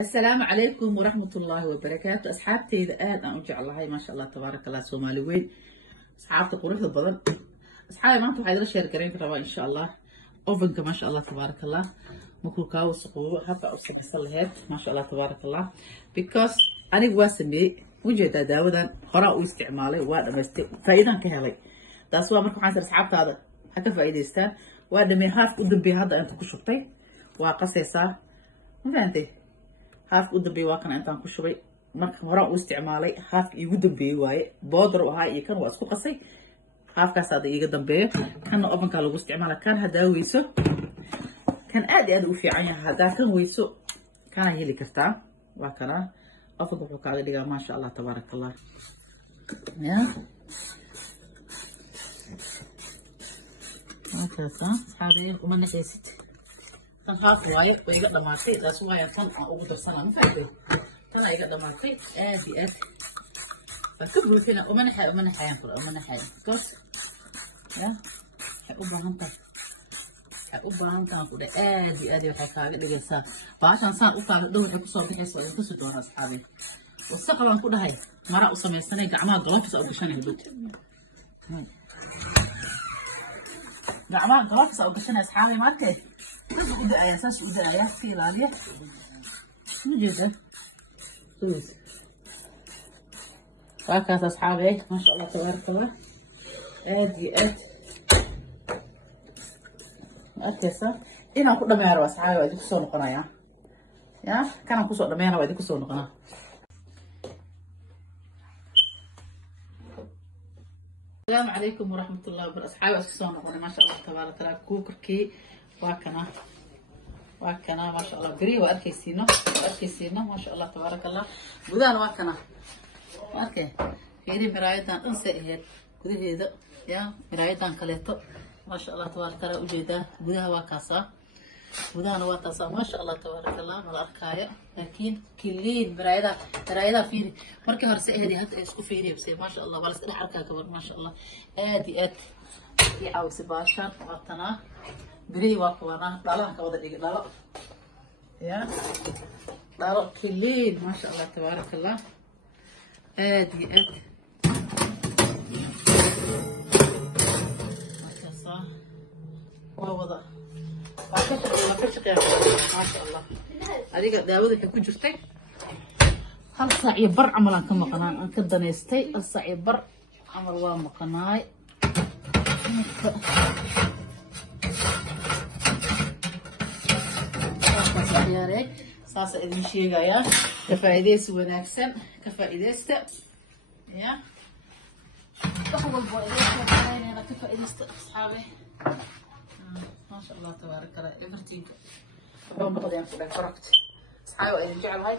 السلام عليكم ورحمة الله وبركاته. أصحابتي إذا أنا أرجع الله ما شاء الله تبارك الله سومالي وين أصحابتي قروح البضل أصحابي ما أنتم حيدروا شير كريم كروا إن شاء الله أوفنك ما شاء الله تبارك الله مكو كاو سقوع حتى أوصل الصلهات ما شاء الله تبارك الله because أنا واسمي وجد داودا قراء واستعماله وأنا فائدة كهلي تاسوا مركو حاسر أصحابتي هذا حتى فائدة استان وأنا من هاف قدام بهذا أنت كشفتي وقصيصة ما فهمتي هاف قدام waa kana intaan ku shubay marka hore u isticmaalay haafka igu dambeeyay waaye boodar waxa ay kan waa isku qasay haafkaas aad iga dambeeyo kana ovenka lagu isticmaala kan hadaa weyso kan aad u fiican yahay hadaa kan weyso kana heli kartaa waa kana ovenka wuxuu kaaga dhigaa ma sha Allah tabarakallah ya markaasa saadeen uma naxaysid tan haaf waaye way iga dhamaatay taas waaye tan ugu darsanaa ma fahmay tan ay iga dhamaatay aad iyo aad ka buufina uma naxayaan goos ya u baahan tahay ku dhe aad iyo aad waxay kaaga dhigaysaa baashan saan u kaaga dhow waxay ku soo bixaysaa oo ka soo doona asxaabi wasaqlan ku dhahay mara u sameeysanay gacmaha gloves oo gashanay dhow gacmaha gloves oo gashanay asxaabi markay udah ayah sas udah ayah viral ya ini juga tulis pakai ashabi masya Allah tabarakallah adi arkaysa inaan ku dhameero asxaabi waa idinku soo noqonaya ya kana ku soo dhameero waa idinku soo noqonaa السلام عليكم ورحمة الله وبركاته أصحابي أسكسون وأنا ما شاء الله تبارك الله كوكركي واكنا ما شاء الله بري وأركيسينه ما شاء الله تبارك الله بدان واكنا أوكي هذه مرايتان أنسى هي كذي هذا يا مرايتان كليتو ما شاء الله تبارك الله وجدا بدها واكاسا بدان واكاسا ما شاء الله تبارك الله على أركاية لكن كلين مرايدا فيني مركب هرسي هذه هات إسكو فيني بس ما شاء الله ولا سألي حركة كبر ما شاء الله آدي يعاود سباشر وقتنا بري واقوانا دالان كودا ديغ دالو يا دالو كلين ما شاء الله تبارك الله ادي ما ووضع ما شاء الله adiga daawada waxay ku jirtay hal saac iyo bar camal aan ka maqnaan aan ka daneystay hal saac iyo bar camal waa maqnaay saasa idin sheegaya ka faa'iideysi wanaagsan ka faa'iideysta ya wax walba idin ka faa'iideysta asxaabi ma sha Allah tabarakallah everything waxaan ku dhahay product asxaabi idin jecelahay